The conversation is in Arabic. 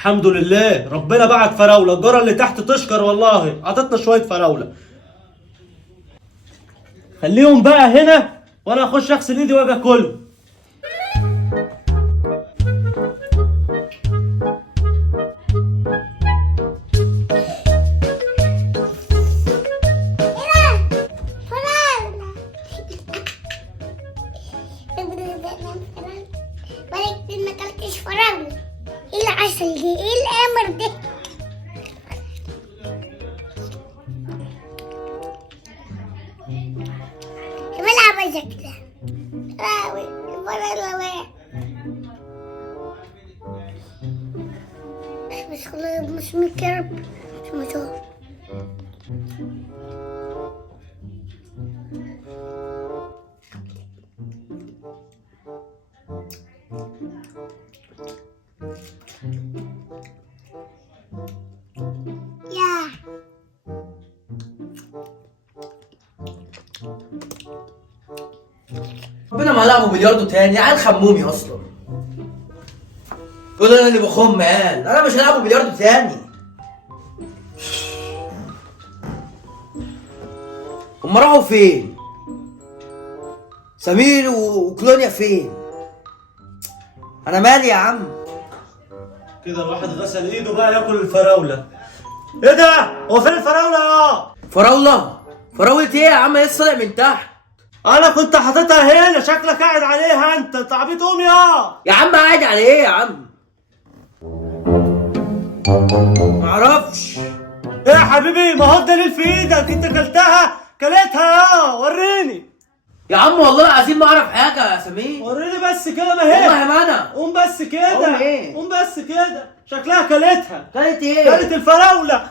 الحمد لله، ربنا بعت فراوله. الجاره اللي تحت تشكر والله، عطتنا شويه فراوله. خليهم بقى هنا وانا اخش اغسل ايدي واجي اكلهم. بالك ما اكلتش فراوله. ايه العسل دي؟ ايه الامر ده؟ بلعب شكلها راوي الفراوله. مش خلاص مش مكرب مش مشهور. يا ربنا ما لعبوا بلياردو تاني، عيال خمومي اصلا. تقول انا اللي بخم قال انا مش هلعبوا بلياردو تاني. هم راحوا فين؟ سمير وكلونيا فين؟ انا مالي يا عم؟ كده الواحد غسل ايده بقى ياكل الفراوله. ايه ده؟ هو فين الفراوله يا؟ فراولة؟ فراولة ايه يا عم؟ لسه طالع من تحت. انا كنت حاططها هنا، شكلك قاعد عليها. انت عبيط، قوم يا عم قاعد على ايه يا عم؟ معرفش. ايه يا حبيبي؟ ما هو الدليل في ايدك، انت كلتها كلتها. وريني يا عم والله العظيم ما اعرف حاجة يا سمير. وريني بس كده. ما هي والله ما انا. قوم بس كده. قوم ايه؟ قوم بس كده، شكلها كلتها. كانت ايه؟ كلت الفراوله.